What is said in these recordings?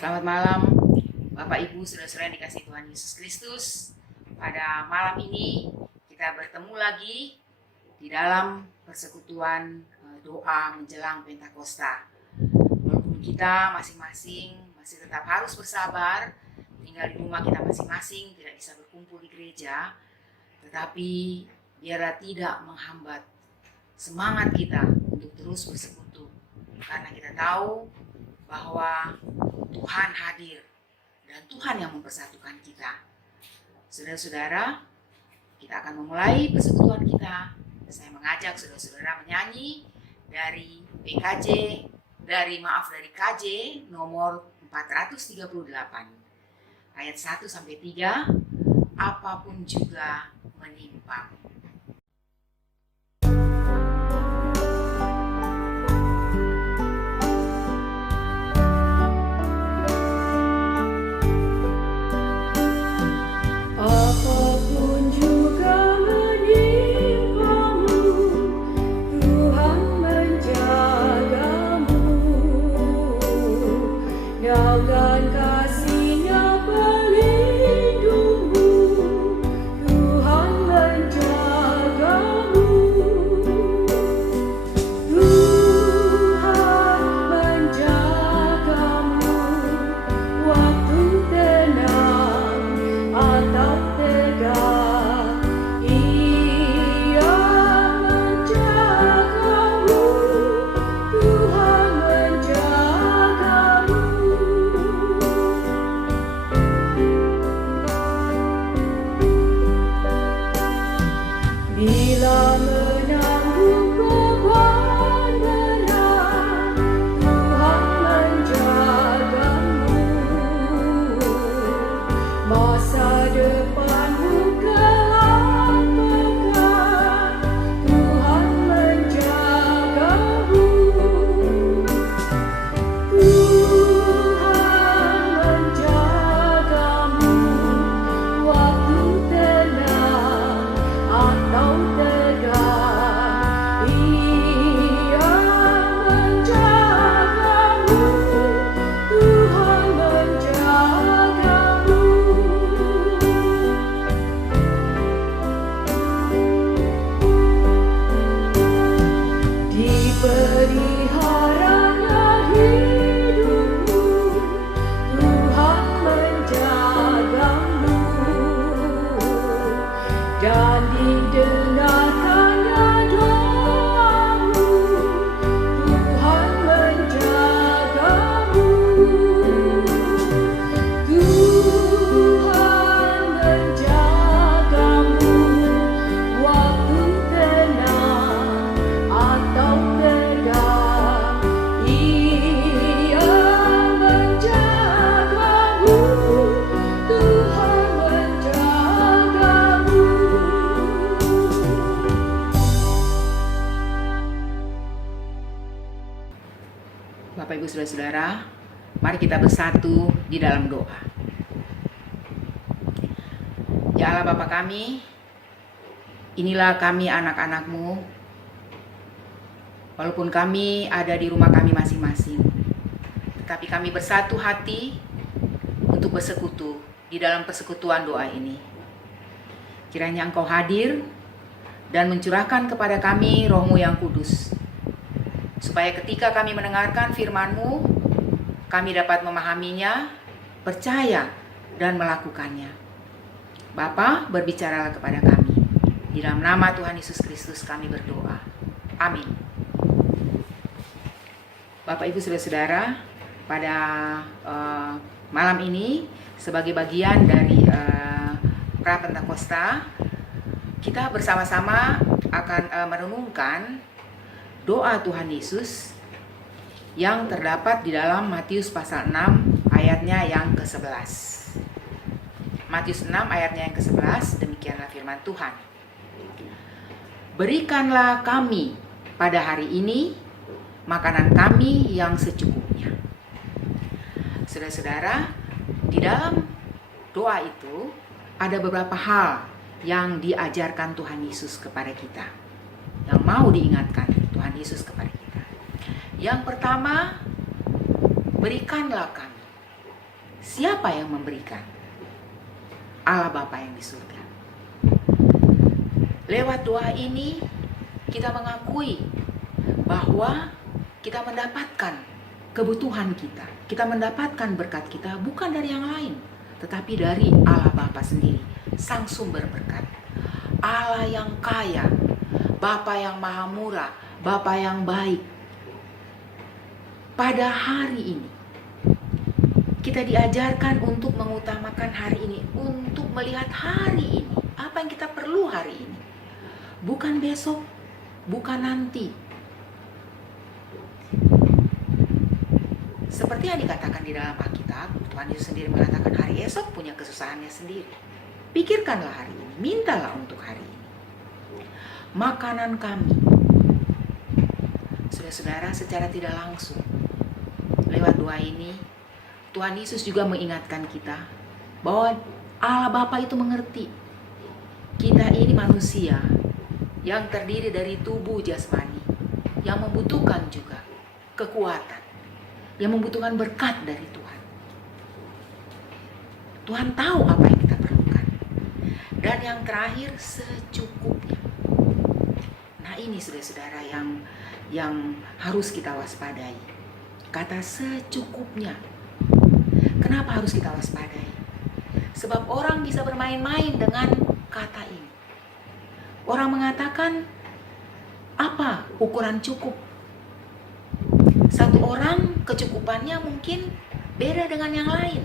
Selamat malam, Bapak Ibu, saudara-saudara yang dikasihi Tuhan Yesus Kristus. Pada malam ini kita bertemu lagi di dalam persekutuan doa menjelang Pentakosta. Walaupun kita masing-masing masih tetap harus bersabar, tinggal di rumah kita masing-masing, tidak bisa berkumpul di gereja, tetapi biarlah tidak menghambat semangat kita untuk terus bersekutu. Karena kita tahu bahwa Tuhan hadir dan Tuhan yang mempersatukan kita. Saudara-saudara, kita akan memulai persekutuan kita. Saya mengajak saudara-saudara menyanyi dari dari KJ nomor 438 ayat 1 sampai 3, apapun juga menimpa. Bapak Ibu Saudara-saudara, mari kita bersatu di dalam doa. Ya Allah Bapa kami, inilah kami anak-anak-Mu. Walaupun kami ada di rumah kami masing-masing, tetapi kami bersatu hati untuk bersekutu di dalam persekutuan doa ini. Kiranya Engkau hadir dan mencurahkan kepada kami Roh-Mu yang kudus, supaya ketika kami mendengarkan firman-Mu, kami dapat memahaminya, percaya, dan melakukannya. Bapa, berbicaralah kepada kami. Di dalam nama Tuhan Yesus Kristus kami berdoa. Amin. Bapak, Ibu, Saudara-saudara, pada malam ini, sebagai bagian dari Pra-Pentakosta, kita bersama-sama akan merenungkan doa Tuhan Yesus yang terdapat di dalam Matius pasal 6 ayatnya yang ke-11. Matius 6 ayatnya yang ke-11, demikianlah firman Tuhan. Berikanlah kami pada hari ini makanan kami yang secukupnya. Saudara-saudara, di dalam doa itu ada beberapa hal yang diajarkan Tuhan Yesus kepada kita, yang mau diingatkan Tuhan Yesus kepada kita. Yang pertama, berikanlah kami. Siapa yang memberikan? Allah Bapa yang di surga. Lewat doa ini kita mengakui bahwa kita mendapatkan kebutuhan kita. Kita mendapatkan berkat kita bukan dari yang lain, tetapi dari Allah Bapa sendiri, Sang Sumber berkat. Allah yang kaya, Bapa yang maha murah, Bapa yang baik. Pada hari ini kita diajarkan untuk mengutamakan hari ini, untuk melihat hari ini, apa yang kita perlu hari ini. Bukan besok, bukan nanti. Seperti yang dikatakan di dalam Alkitab, Tuhan Yesus sendiri mengatakan hari esok punya kesusahannya sendiri. Pikirkanlah hari ini, mintalah untuk hari ini. Makanan kami, saudara-saudara, secara tidak langsung, lewat doa ini, Tuhan Yesus juga mengingatkan kita bahwa Allah Bapa itu mengerti kita ini manusia yang terdiri dari tubuh jasmani, yang membutuhkan juga kekuatan, yang membutuhkan berkat dari Tuhan. Tuhan tahu apa yang kita perlukan. Dan yang terakhir, secukupnya. Nah, ini saudara-saudara yang harus kita waspadai. Kata secukupnya. Kenapa harus kita waspadai? Sebab orang bisa bermain-main dengan kata ini. Orang mengatakan, apa ukuran cukup? Satu orang kecukupannya mungkin beda dengan yang lain.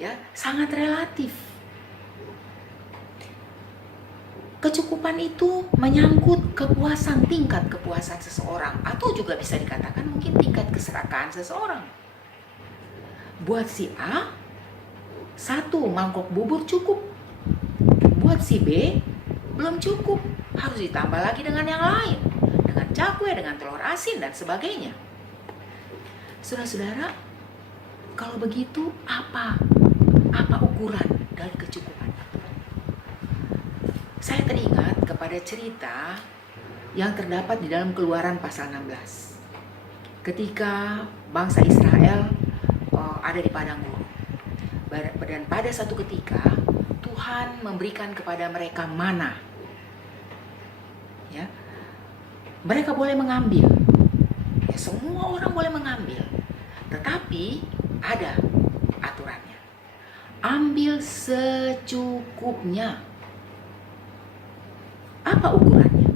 Ya, sangat relatif. Kecukupan itu menyangkut kepuasan, tingkat kepuasan seseorang, atau juga bisa dikatakan mungkin tingkat keserakahan seseorang. Buat si A, 1 mangkok bubur cukup. Buat si B, belum cukup. Harus ditambah lagi dengan yang lain. Dengan cakwe, dengan telur asin, dan sebagainya. Saudara-saudara, kalau begitu apa ukuran dari kecukupan itu? Saya teringat kepada cerita yang terdapat di dalam Keluaran pasal 16. Ketika bangsa Israel ada di padang gurun. Dan pada satu ketika Tuhan memberikan kepada mereka mana. Ya. Mereka boleh mengambil. Ya, semua orang boleh mengambil. Tetapi ada aturannya. Ambil secukupnya. Apa ukurannya?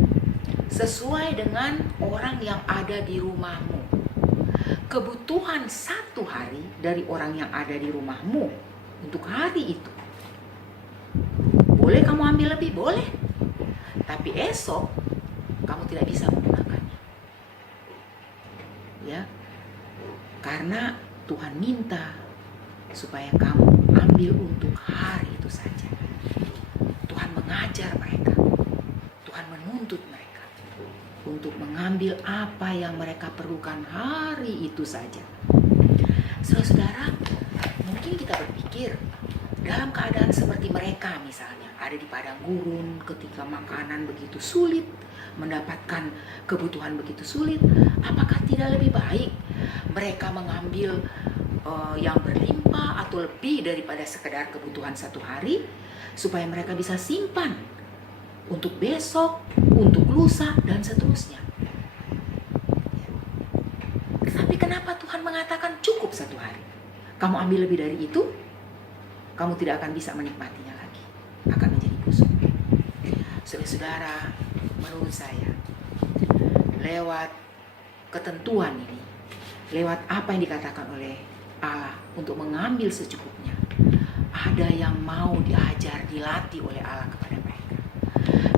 Sesuai dengan orang yang ada di rumahmu. Kebutuhan 1 hari dari orang yang ada di rumahmu untuk hari itu. Boleh kamu ambil lebih? Boleh. Tapi esok kamu tidak bisa menggunakannya. Ya. Karena Tuhan minta supaya kamu ambil untuk hari itu saja. Tuhan mengajar mereka. Tuhan menuntut mereka untuk mengambil apa yang mereka perlukan hari itu saja. Saudara-saudara, mungkin kita berpikir dalam keadaan seperti mereka misalnya, ada di padang gurun ketika makanan begitu sulit, mendapatkan kebutuhan begitu sulit, apakah tidak lebih baik mereka mengambil yang berlimpah atau lebih daripada sekedar kebutuhan 1 hari, supaya mereka bisa simpan untuk besok, untuk lusa, dan seterusnya. Tetapi kenapa Tuhan mengatakan cukup 1 hari? Kamu ambil lebih dari itu, kamu tidak akan bisa menikmatinya lagi. Akan menjadi busuk. Saudara-saudara, menurut saya, lewat ketentuan ini, lewat apa yang dikatakan oleh Allah untuk mengambil secukupnya, ada yang mau diajar, dilatih oleh Allah kepada mereka.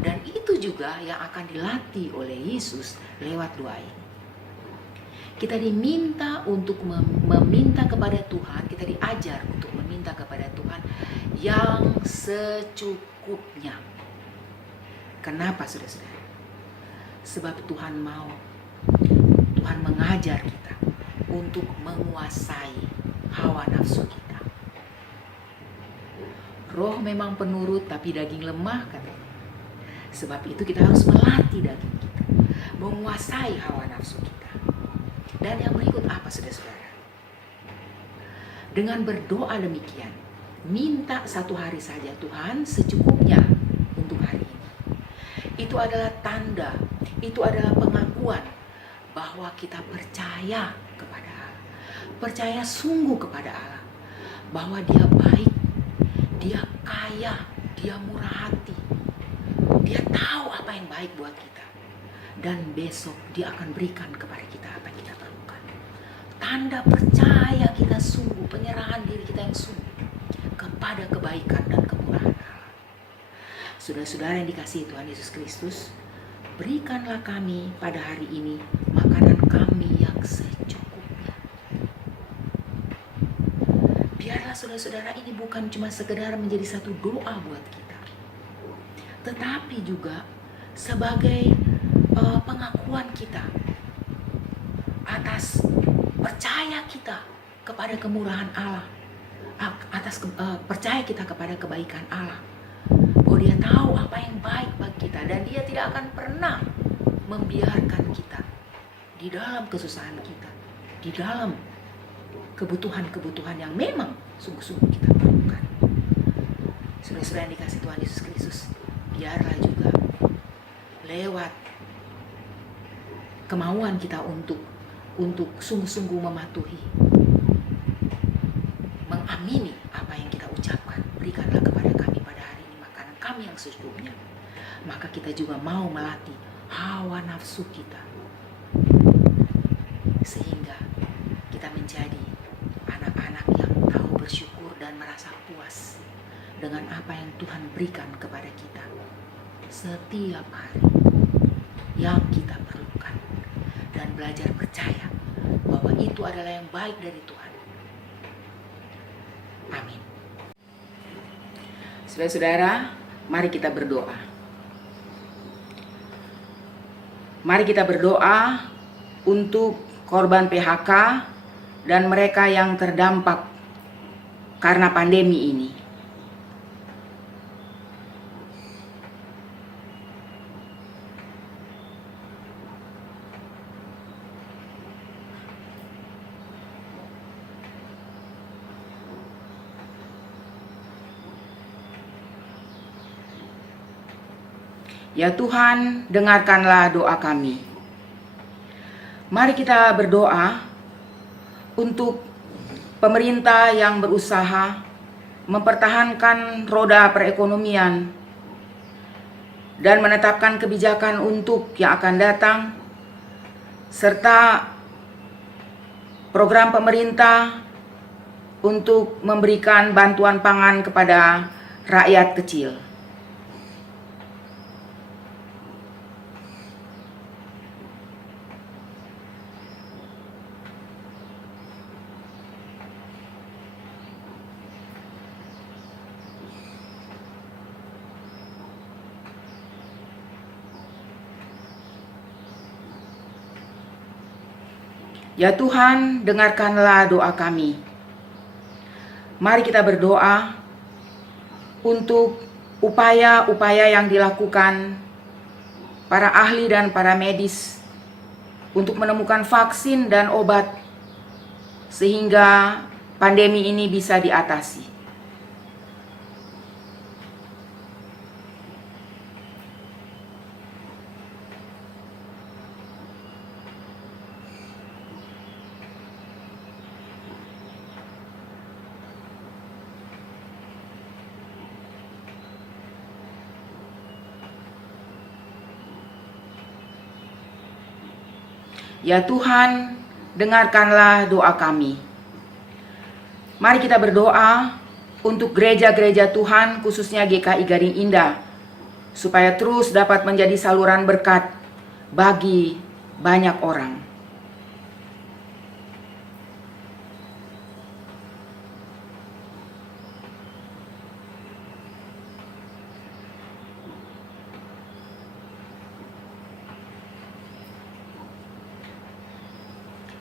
Dan itu juga yang akan dilatih oleh Yesus lewat doa ini. Kita diminta untuk meminta kepada Tuhan, kita diajar untuk meminta kepada Tuhan yang secukupnya. Kenapa saudara-saudara? Sebab Tuhan mau, Tuhan mengajar kita untuk menguasai hawa nafsu kita. Roh memang penurut tapi daging lemah katanya. Sebab itu kita harus melatih daging kita, menguasai hawa nafsu kita. Dan yang berikut apa saudara-saudara? Dengan berdoa demikian, minta satu hari saja Tuhan secukupnya untuk hari ini. Itu adalah tanda, itu adalah pengakuan bahwa kita percaya kepada Allah. Percaya sungguh kepada Allah. Bahwa Dia baik, Dia kaya, Dia murah hati. Dia tahu apa yang baik buat kita. Dan besok Dia akan berikan kepada kita apa yang kita perlukan. Tanda percaya kita sungguh, penyerahan diri kita yang sungguh kepada kebaikan dan kemurahan Allah. Saudara-saudara yang dikasihi Tuhan Yesus Kristus, berikanlah kami pada hari ini makanan kami yang secukupnya. Biarlah saudara-saudara ini bukan cuma sekedar menjadi satu doa buat kita, tetapi juga sebagai pengakuan kita atas percaya kita kepada kemurahan Allah, atas percaya kita kepada kebaikan Allah, bahwa Dia tahu apa yang baik bagi kita dan Dia tidak akan pernah membiarkan kita di dalam kesusahan kita, di dalam kebutuhan-kebutuhan yang memang sungguh-sungguh kita perlukan. Saudara-saudara yang dikasihi Tuhan Yesus Kristus, biarlah juga lewat kemauan kita untuk sungguh-sungguh mematuhi, mengamini apa yang kita ucapkan. Berikanlah kepada kami pada hari ini makanan kami yang secukupnya. Maka kita juga mau melatih hawa nafsu kita, sehingga kita menjadi anak-anak yang tahu bersyukur dan merasa puas dengan apa yang Tuhan berikan kepada kita setiap hari yang kita perlukan, dan belajar percaya bahwa itu adalah yang baik dari Tuhan. Amin. Saudara-saudara, mari kita berdoa. Mari kita berdoa untuk korban PHK dan mereka yang terdampak karena pandemi ini. Ya Tuhan, dengarkanlah doa kami. Mari kita berdoa untuk pemerintah yang berusaha mempertahankan roda perekonomian dan menetapkan kebijakan untuk yang akan datang, serta program pemerintah untuk memberikan bantuan pangan kepada rakyat kecil. Ya Tuhan, dengarkanlah doa kami. Mari kita berdoa untuk upaya-upaya yang dilakukan para ahli dan para medis untuk menemukan vaksin dan obat sehingga pandemi ini bisa diatasi. Ya Tuhan, dengarkanlah doa kami. Mari kita berdoa untuk gereja-gereja Tuhan, khususnya GKI Gading Indah, supaya terus dapat menjadi saluran berkat bagi banyak orang.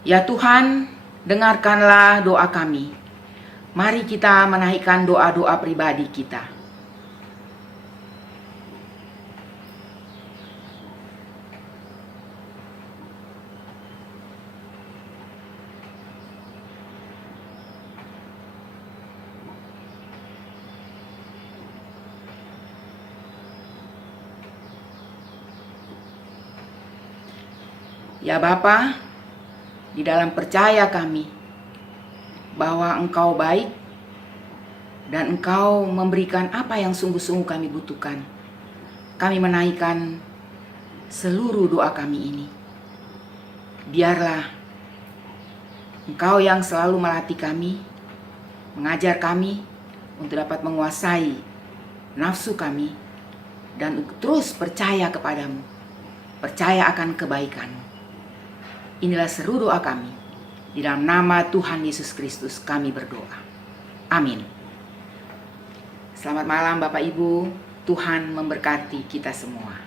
Ya Tuhan, dengarkanlah doa kami. Mari kita menaikkan doa-doa pribadi kita. Ya Bapa, di dalam percaya kami bahwa Engkau baik dan Engkau memberikan apa yang sungguh-sungguh kami butuhkan, kami menaikkan seluruh doa kami ini. Biarlah Engkau yang selalu melatih kami, mengajar kami untuk dapat menguasai nafsu kami dan terus percaya kepadamu, percaya akan kebaikan-Mu. Inilah seluruh doa kami. Di dalam nama Tuhan Yesus Kristus kami berdoa. Amin. Selamat malam Bapak Ibu. Tuhan memberkati kita semua.